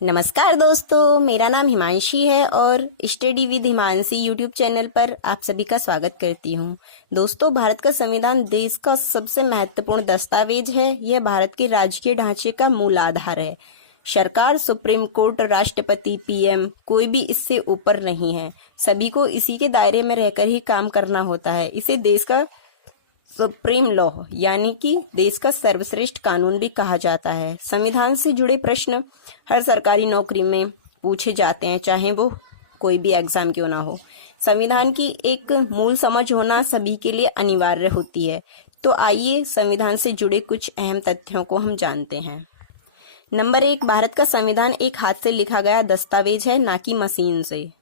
नमस्कार दोस्तों, मेरा नाम हिमांशी है और study with Himanshi YouTube channel पर आप सभी का स्वागत करती हूं। दोस्तों, भारत का संविधान देश का सबसे महत्वपूर्ण दस्तावेज है। यह भारत के राजकीय ढांचे का मूल आधार है। सरकार, सुप्रीम कोर्ट, राष्ट्रपति, पीएम, कोई भी इससे ऊपर नहीं है। सभी को इसी के दायरे में रहकर ही काम करना होता है। इसे देश का सुप्रीम लॉ यानी कि देश का सर्वश्रेष्ठ कानून भी कहा जाता है। संविधान से जुड़े प्रश्न हर सरकारी नौकरी में पूछे जाते हैं, चाहे वो कोई भी एग्जाम क्यों ना हो। संविधान की एक मूल समझ होना सभी के लिए अनिवार्य होती है। तो आइए संविधान से जुड़े कुछ अहम तथ्यों को हम जानते हैं। नंबर 1, भारत का संविधान एक हाथ से लिखा गया दस्तावेज है, ना कि मशीन से।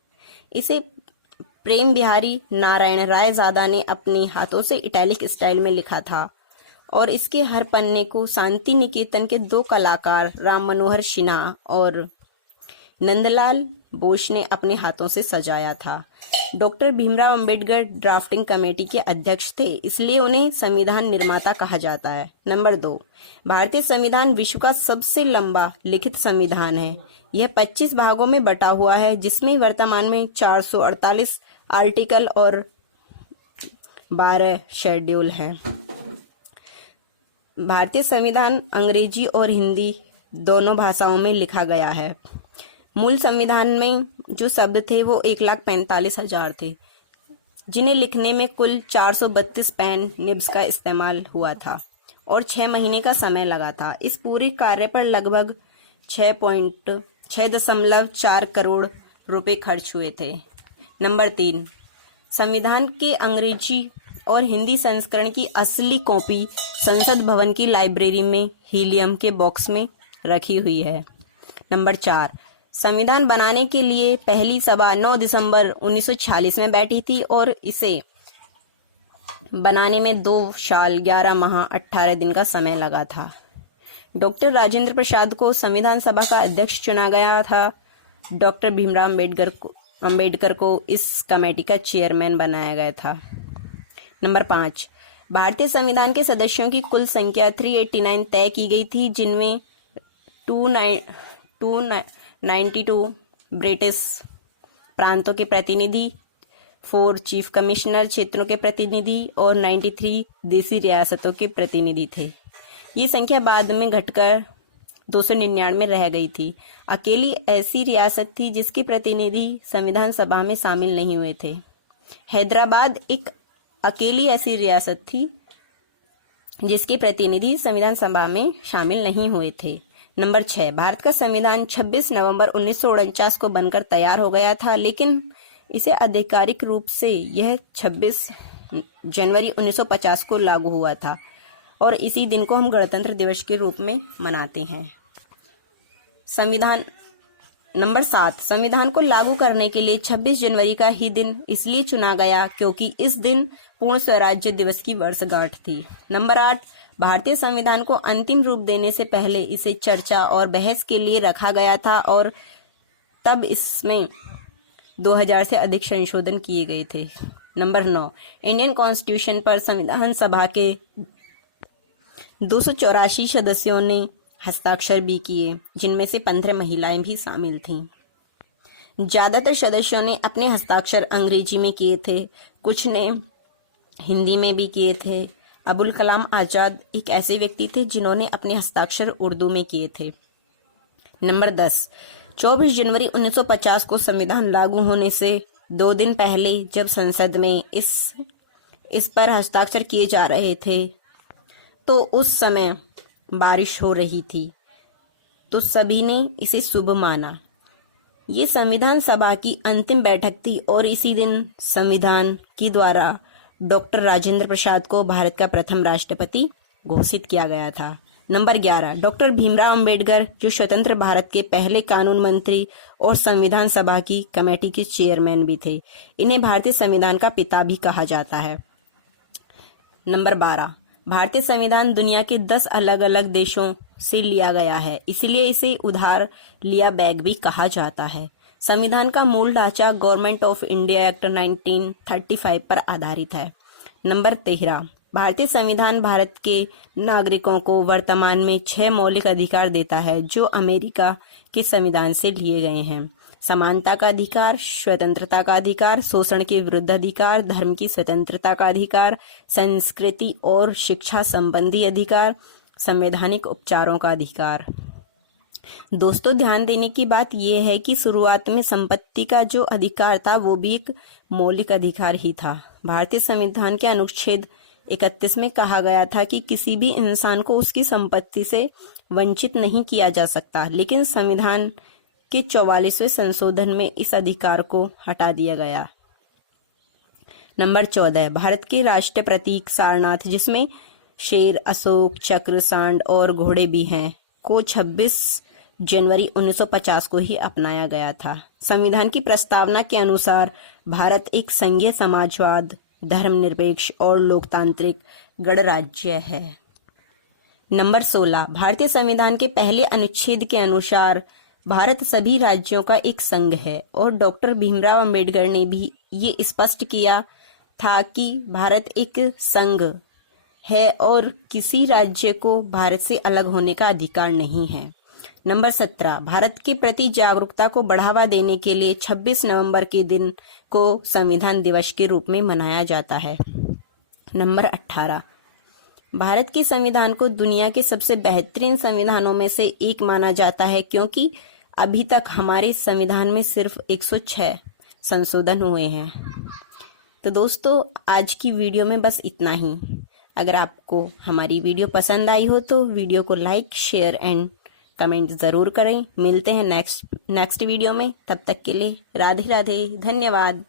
इसे प्रेम बिहारी नारायण रायजादा ने अपने हाथों से इटैलिक स्टाइल में लिखा था और इसके हर पन्ने को शांति निकेतन के 2 कलाकार राम मनोहर सिन्हा और नंदलाल बोस ने अपने हाथों से सजाया था। Doctor Bhimrao Ambedkar drafting committee के अध्यक्ष थे, इसलिए उन्हें संविधान निर्माता कहा जाता है। नंबर 2, भारतीय संविधान विश्व का सबसे लंबा लिखित संविधान है। यह 25 भागों में बटा हुआ है, जिसमें वर्तमान में 448 आर्टिकल और 12 शेड्यूल हैं। भारतीय संविधान अंग्रेजी और हिंदी दोनों भाषाओं में लिखा गया है। मूल संविधान में जो शब्द थे वो 1,45,000 थे, जिन्हें लिखने में कुल 432 पेन निब्स का इस्तेमाल हुआ था और 6 महीने का समय लगा था। इस पूरे कार्य पर लगभग 6.4 करोड़ रुपए खर्च हुए थे। नंबर 3, संविधान के अंग्रेजी और हिंदी संस्करण की असली कॉपी संसद भवन की लाइब्रेरी में हीलियम के बॉक्स में रखी हुई है। नंबर 4, संविधान बनाने के लिए पहली सभा 9 दिसंबर 1946 में बैठी थी और इसे बनाने में 2 साल 11 माह 18 दिन का समय लगा था। डॉक्टर राजेंद्र प्रसाद को संविधान सभा का अध्यक्ष चुना गया था। डॉक्टर भीमराव अंबेडकर को इस कमेटी का चेयरमैन बनाया गया था। नंबर 5, भारतीय संविधान के सदस्यों की कुल संख्या 389 तय की गई थी, जिनमें 292 ब्रिटिश प्रांतों के प्रतिनिधि, 4 चीफ कमिश्नर क्षेत्रों के प्रतिनिधि और 93 देसी रियासतों के प्रतिनिधि थे। ये संख्या बाद में घटकर 299 रह गई थी। अकेली ऐसी रियासत थी जिसके प्रतिनिधि संविधान सभा में शामिल नहीं हुए थे। हैदराबाद एक अकेली ऐसी रियासत थी जिसके प्रतिनिधि संविधान सभा में शामिल नहीं हुए थे। नंबर 6, भारत का संविधान 26 नवंबर 1949 को बनकर तैयार हो गया था, लेकिन इसे आधिकारिक रूप से यह 26 जनवरी 1950 को लागू हुआ था और इसी दिन को हम गणतंत्र दिवस के रूप में मनाते हैं। नंबर 7, संविधान को लागू करने के लिए 26 जनवरी का ही दिन इसलिए चुना गया क्योंकि इस दिन पूर्ण स्वराज्य दिवस की वर्षगांठ थी। नंबर 8, भारतीय संविधान को अंतिम रूप देने से पहले इसे चर्चा और बहस के लिए रखा गया था और तब इसमें 2000 से अधिक संशोधन किए गए थे। नंबर 9, इंडियन कॉन्स्टिट्यूशन पर संविधान सभा के 284 सदस्यों ने हस्ताक्षर भी किए, जिनमें से 15 महिलाएं भी शामिल थीं। ज्यादातर सदस्यों ने अपने हस्ताक्षर अंग्रेजी में किए थे, कुछ ने हिंदी में भी किए थे। अबुल कलाम आजाद एक ऐसे व्यक्ति थे जिन्होंने अपने हस्ताक्षर उर्दू में किए थे। नंबर 10, 24 जनवरी 1950 को संविधान लागू होने से 2 दिन पहले जब संसद में इस पर हस्ताक्षर किए जा रहे थे तो उस समय बारिश हो रही थी, तो सभी ने इसे शुभ माना। ये संविधान सभा की अंतिम बैठक थी और इसी दिन संविधान के द्वारा डॉक्टर राजेंद्र प्रसाद को भारत का प्रथम राष्ट्रपति घोषित किया गया था। नंबर 11, डॉक्टर भीमराव अंबेडकर, जो स्वतंत्र भारत के पहले कानून मंत्री और संविधान सभा की कमेटी के चेयरमैन भी थे। इन्हें भारतीय संविधान का पिता भी कहा जाता है। नंबर 12, भारतीय संविधान दुनिया के 10 अलग अलग देशों से लिया गया है, इसलिए इसे उधार लिया बैग भी कहा जाता है। संविधान का मूल ढांचा गवर्नमेंट ऑफ इंडिया एक्ट 1935 पर आधारित है। नंबर 13, भारतीय संविधान भारत के नागरिकों को वर्तमान में 6 मौलिक अधिकार देता है जो अमेरिका के संविधान से लिए गए हैं। समानता का अधिकार, स्वतंत्रता का अधिकार, शोषण के विरुद्ध अधिकार, धर्म की स्वतंत्रता का अधिकार, संस्कृति और शिक्षा संबंधी अधिकार, संवैधानिक उपचारों का अधिकार। दोस्तों, ध्यान देने की बात यह है कि शुरुआत में संपत्ति का जो अधिकार था वो भी एक मौलिक अधिकार ही था। भारतीय संविधान के अनुच्छेद 31 में कहा गया था कि किसी भी इंसान को उसकी संपत्ति से वंचित नहीं किया जा सकता, लेकिन संविधान के 44वें संशोधन में इस अधिकार को हटा दिया गया। नंबर 14, भारत के राष्ट्रीय प्रतीक सारनाथ, जिसमें शेर, अशोक चक्र, सांड और घोड़े भी हैं, को 26 जनवरी 1950 को ही अपनाया गया था। संविधान की प्रस्तावना के अनुसार भारत एक संघीय समाजवाद, धर्मनिरपेक्ष और लोकतांत्रिक गणराज्य है। नंबर 16, भारतीय संविधान के पहले अनुच्छेद के अनुसार भारत सभी राज्यों का एक संघ है और डॉक्टर भीमराव अंबेडकर ने भी ये स्पष्ट किया था कि भारत एक संघ है और किसी राज्य को भारत से अलग होने का अधिकार नहीं है। नंबर 17, भारत के प्रति जागरूकता को बढ़ावा देने के लिए 26 नवंबर के दिन को संविधान दिवस के रूप में मनाया जाता है। नंबर 18, भारत के संविधान को दुनिया के सबसे बेहतरीन संविधानों में से एक माना जाता है क्योंकि अभी तक हमारे संविधान में सिर्फ 106 संशोधन हुए हैं। तो दोस्तों, आज की वीडियो में बस इतना ही। अगर आपको हमारी वीडियो पसंद आई हो तो वीडियो को लाइक, शेयर एंड कमेंट ज़रूर करें। मिलते हैं नेक्स्ट वीडियो में। तब तक के लिए राधे राधे, धन्यवाद।